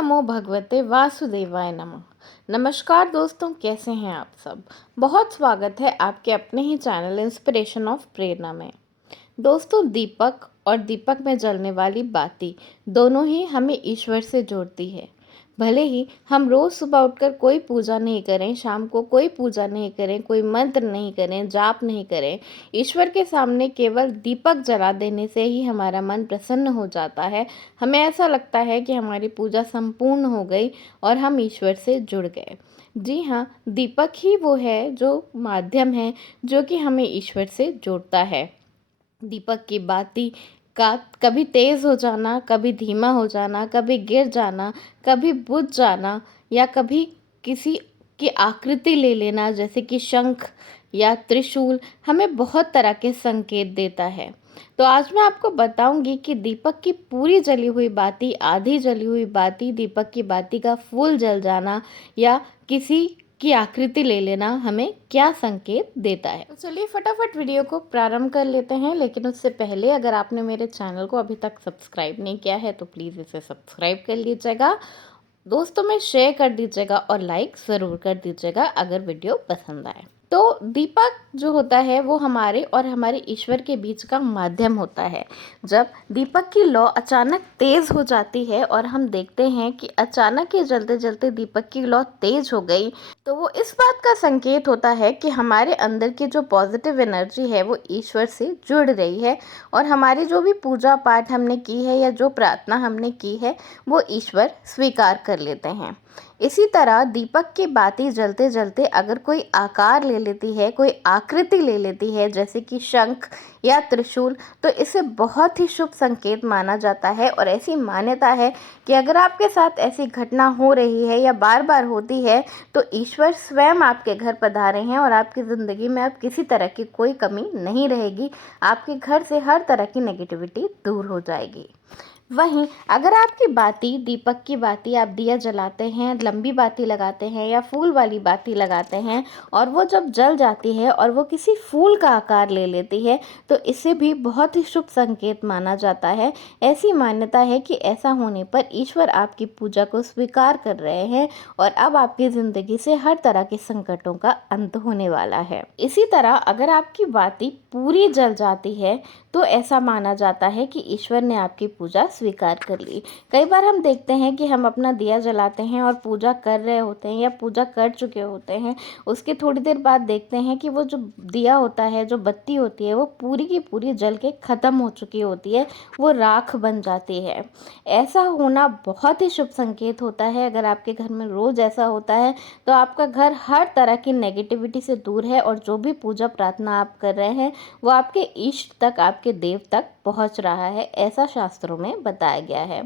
नमो भगवते वासुदेवाय नमः। नमस्कार दोस्तों, कैसे हैं आप सब। बहुत स्वागत है आपके अपने ही चैनल इंस्पिरेशन ऑफ प्रेरणा में। दोस्तों, दीपक और दीपक में जलने वाली बाती दोनों ही हमें ईश्वर से जोड़ती है। भले ही हम रोज़ सुबह उठकर कोई पूजा नहीं करें, शाम को कोई पूजा नहीं करें, कोई मंत्र नहीं करें, जाप नहीं करें, ईश्वर के सामने केवल दीपक जला देने से ही हमारा मन प्रसन्न हो जाता है। हमें ऐसा लगता है कि हमारी पूजा संपूर्ण हो गई और हम ईश्वर से जुड़ गए। जी हाँ, दीपक ही वो है जो माध्यम है जो कि हमें ईश्वर से जोड़ता है। दीपक की बाती का कभी तेज़ हो जाना, कभी धीमा हो जाना, कभी गिर जाना, कभी बुझ जाना या कभी किसी की आकृति ले लेना, जैसे कि शंख या त्रिशूल, हमें बहुत तरह के संकेत देता है। तो आज मैं आपको बताऊंगी कि दीपक की पूरी जली हुई बाती, आधी जली हुई बाती, दीपक की बाती का फूल जल जाना या किसी की आकृति ले लेना हमें क्या संकेत देता है। तो चलिए फटाफट वीडियो को प्रारंभ कर लेते हैं। लेकिन उससे पहले अगर आपने मेरे चैनल को अभी तक सब्सक्राइब नहीं किया है तो प्लीज़ इसे सब्सक्राइब कर लीजिएगा, दोस्तों में शेयर कर दीजिएगा और लाइक ज़रूर कर दीजिएगा अगर वीडियो पसंद आए। तो दीपक जो होता है वो हमारे और हमारे ईश्वर के बीच का माध्यम होता है। जब दीपक की लौ अचानक तेज़ हो जाती है और हम देखते हैं कि अचानक ही जलते जलते दीपक की लौ तेज़ हो गई, तो वो इस बात का संकेत होता है कि हमारे अंदर की जो पॉजिटिव एनर्जी है वो ईश्वर से जुड़ रही है और हमारी जो भी पूजा पाठ हमने की है या जो प्रार्थना हमने की है वो ईश्वर स्वीकार कर लेते हैं। इसी तरह दीपक की बाती जलते जलते अगर कोई आकार ले लेती है, कोई आकृति ले लेती है, जैसे कि शंख या त्रिशूल, तो इसे बहुत ही शुभ संकेत माना जाता है। और ऐसी मान्यता है कि अगर आपके साथ ऐसी घटना हो रही है या बार बार होती है तो ईश्वर स्वयं आपके घर पधारे हैं और आपकी ज़िंदगी में अब किसी तरह की कोई कमी नहीं रहेगी। आपके घर से हर तरह की नेगेटिविटी दूर हो जाएगी। वहीं अगर आपकी बाती, दीपक की बाती, आप दिया जलाते हैं, लंबी बाती लगाते हैं या फूल वाली बाती लगाते हैं और वो जब जल जाती है और वो किसी फूल का आकार ले लेती है, तो इसे भी बहुत ही शुभ संकेत माना जाता है। ऐसी मान्यता है कि ऐसा होने पर ईश्वर आपकी पूजा को स्वीकार कर रहे हैं और अब आपकी ज़िंदगी से हर तरह के संकटों का अंत होने वाला है। इसी तरह अगर आपकी बाती पूरी जल जाती है तो ऐसा माना जाता है कि ईश्वर ने आपकी पूजा स्वीकार कर ली। कई बार हम देखते हैं कि हम अपना दिया जलाते हैं और पूजा कर रहे होते हैं या पूजा कर चुके होते हैं, उसके थोड़ी देर बाद देखते हैं कि वो जो दिया होता है, जो बत्ती होती है, वो पूरी की पूरी जल के ख़त्म हो चुकी होती है, वो राख बन जाती है। ऐसा होना बहुत ही शुभ संकेत होता है। अगर आपके घर में रोज़ ऐसा होता है तो आपका घर हर तरह की नेगेटिविटी से दूर है और जो भी पूजा प्रार्थना आप कर रहे हैं वो आपके इष्ट तक, आपके देव तक पहुंच रहा है, ऐसा शास्त्रों में बताया गया है।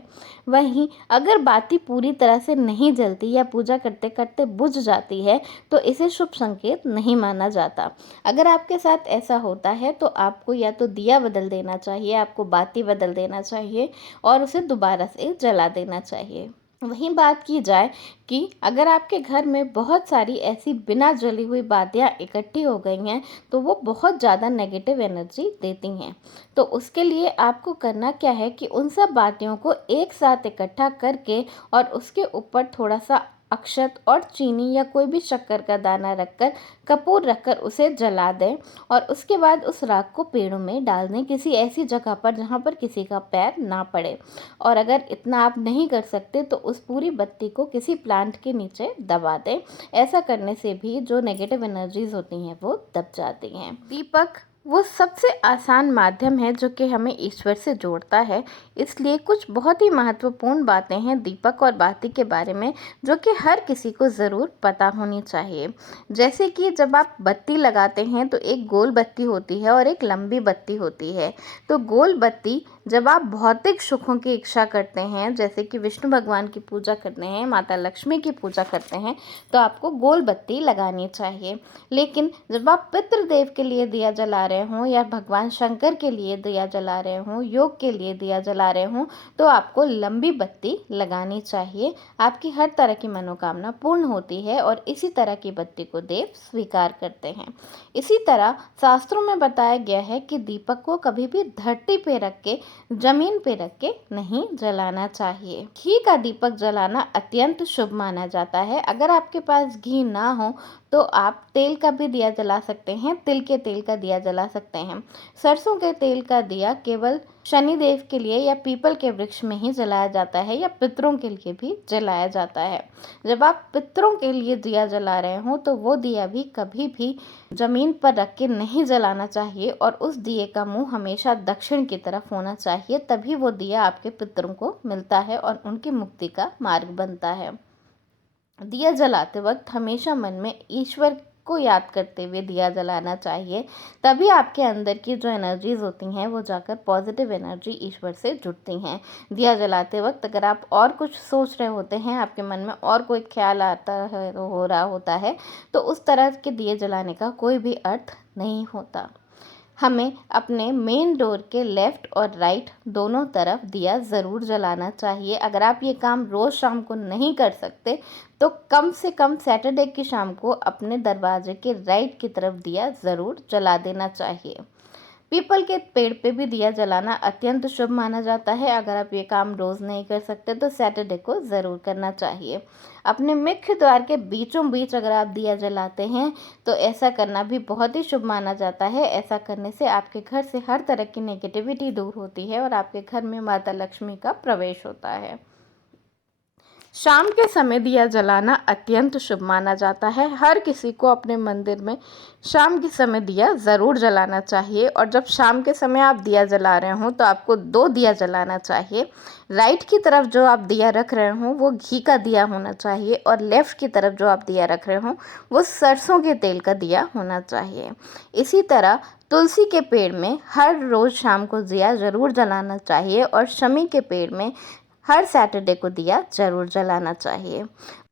वहीं अगर बाती पूरी तरह से नहीं जलती या पूजा करते करते बुझ जाती है तो इसे शुभ संकेत नहीं माना जाता। अगर आपके साथ ऐसा होता है तो आपको या तो दिया बदल देना चाहिए, आपको बाती बदल देना चाहिए और उसे दोबारा से जला देना चाहिए। वहीं बात की जाए कि अगर आपके घर में बहुत सारी ऐसी बिना जली हुई बातियाँ इकट्ठी हो गई हैं तो वो बहुत ज़्यादा नेगेटिव एनर्जी देती हैं। तो उसके लिए आपको करना क्या है कि उन सब बातियों को एक साथ इकट्ठा करके और उसके ऊपर थोड़ा सा अक्षत और चीनी या कोई भी शक्कर का दाना रखकर, कपूर रखकर उसे जला दें और उसके बाद उस राख को पेड़ों में डाल दें, किसी ऐसी जगह पर जहाँ पर किसी का पैर ना पड़े। और अगर इतना आप नहीं कर सकते तो उस पूरी बत्ती को किसी प्लांट के नीचे दबा दें। ऐसा करने से भी जो नेगेटिव एनर्जीज होती हैं वो दब जाती हैं। दीपक वो सबसे आसान माध्यम है जो कि हमें ईश्वर से जोड़ता है। इसलिए कुछ बहुत ही महत्वपूर्ण बातें हैं दीपक और बाती के बारे में जो कि हर किसी को ज़रूर पता होनी चाहिए। जैसे कि जब आप बत्ती लगाते हैं तो एक गोल बत्ती होती है और एक लंबी बत्ती होती है। तो गोल बत्ती जब आप भौतिक सुखों की इच्छा करते हैं, जैसे कि विष्णु भगवान की पूजा करते हैं, माता लक्ष्मी की पूजा करते हैं, तो आपको गोल बत्ती लगानी चाहिए। लेकिन जब आप पितृदेव के लिए दिया जला रहे हों या भगवान शंकर के लिए दिया जला रहे हों, योग के लिए दिया जला रहे हों, तो आपको लंबी बत्ती लगानी चाहिए। आपकी हर तरह की मनोकामना पूर्ण होती है और इसी तरह की बत्ती को देव स्वीकार करते हैं। इसी तरह शास्त्रों में बताया गया है कि दीपक को कभी भी धरती पे रख के जमीन पे रख के नहीं जलाना चाहिए। घी का दीपक जलाना अत्यंत शुभ माना जाता है। अगर आपके पास घी ना हो तो आप तेल का भी दिया जला सकते हैं, तिल के तेल का दिया जला सकते हैं। सरसों के तेल का दिया केवल शनिदेव के लिए या पीपल के वृक्ष में ही जलाया जाता है या पितरों के लिए भी जलाया जाता है। जब आप पितरों के लिए दिया जला रहे हो तो वो दिया भी कभी भी ज़मीन पर रख के नहीं जलाना चाहिए और उस दिए का मुंह हमेशा दक्षिण की तरफ होना चाहिए, तभी वो दिया आपके पितरों को मिलता है और उनकी मुक्ति का मार्ग बनता है। दिया जलाते वक्त हमेशा मन में ईश्वर को याद करते हुए दिया जलाना चाहिए, तभी आपके अंदर की जो एनर्जीज होती हैं वो जाकर पॉजिटिव एनर्जी ईश्वर से जुड़ती हैं। दिया जलाते वक्त अगर आप और कुछ सोच रहे होते हैं, आपके मन में और कोई ख्याल आता है हो रहा होता है, तो उस तरह के दिए जलाने का कोई भी अर्थ नहीं होता। हमें अपने मेन डोर के लेफ़्ट और राइट दोनों तरफ दिया ज़रूर जलाना चाहिए। अगर आप ये काम रोज़ शाम को नहीं कर सकते तो कम से कम सैटरडे की शाम को अपने दरवाजे के राइट की तरफ दिया ज़रूर जला देना चाहिए। पीपल के पेड़ पे भी दिया जलाना अत्यंत शुभ माना जाता है। अगर आप ये काम रोज़ नहीं कर सकते तो सैटरडे को ज़रूर करना चाहिए। अपने मुख्य द्वार के बीचों बीच अगर आप दिया जलाते हैं तो ऐसा करना भी बहुत ही शुभ माना जाता है। ऐसा करने से आपके घर से हर तरह की नेगेटिविटी दूर होती है और आपके घर में माता लक्ष्मी का प्रवेश होता है। शाम के समय दिया जलाना अत्यंत शुभ माना जाता है। हर किसी को अपने मंदिर में शाम के समय दिया ज़रूर जलाना चाहिए और जब शाम के समय आप दिया जला रहे हों तो आपको 2 दिया जलाना चाहिए। राइट की तरफ जो आप दिया रख रहे हों वो घी का दिया होना चाहिए और लेफ़्ट की तरफ जो आप दिया रख रहे हों वो सरसों के तेल का दिया होना चाहिए। इसी तरह तुलसी के पेड़ में हर रोज़ शाम को दिया ज़रूर जलाना चाहिए और शमी के पेड़ में हर सैटरडे को दिया ज़रूर जलाना चाहिए।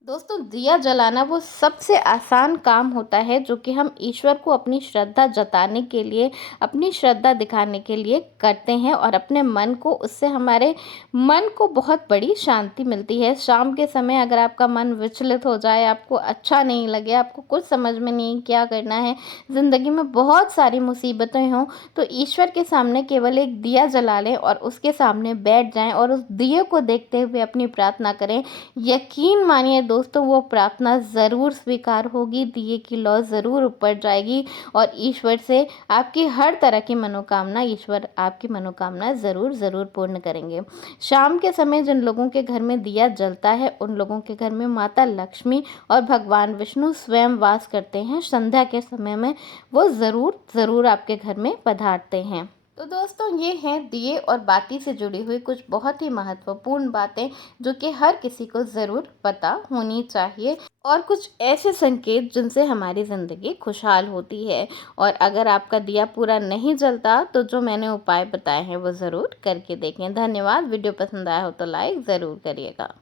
दोस्तों, दिया जलाना वो सबसे आसान काम होता है जो कि हम ईश्वर को अपनी श्रद्धा जताने के लिए, अपनी श्रद्धा दिखाने के लिए करते हैं और अपने मन को, उससे हमारे मन को बहुत बड़ी शांति मिलती है। शाम के समय अगर आपका मन विचलित हो जाए, आपको अच्छा नहीं लगे, आपको कुछ समझ में नहीं क्या करना है, ज़िंदगी में बहुत सारी मुसीबतें हों, तो ईश्वर के सामने केवल एक दिया जला लें और उसके सामने बैठ जाएं और उस दिए को देखते हुए अपनी प्रार्थना करें। यकीन मानिए दोस्तों, वो प्रार्थना ज़रूर स्वीकार होगी, दिए की लौ ज़रूर ऊपर जाएगी और ईश्वर से आपकी हर तरह की मनोकामना, ईश्वर आपकी मनोकामना ज़रूर ज़रूर पूर्ण करेंगे। शाम के समय जिन लोगों के घर में दिया जलता है उन लोगों के घर में माता लक्ष्मी और भगवान विष्णु स्वयं वास करते हैं। संध्या के समय में वो ज़रूर ज़रूर आपके घर में पधारते हैं। तो दोस्तों, ये हैं दिए और बाती से जुड़ी हुई कुछ बहुत ही महत्वपूर्ण बातें जो कि हर किसी को ज़रूर पता होनी चाहिए और कुछ ऐसे संकेत जिनसे हमारी ज़िंदगी खुशहाल होती है। और अगर आपका दिया पूरा नहीं जलता तो जो मैंने उपाय बताए हैं वो ज़रूर करके देखें। धन्यवाद। वीडियो पसंद आया हो तो लाइक ज़रूर करिएगा।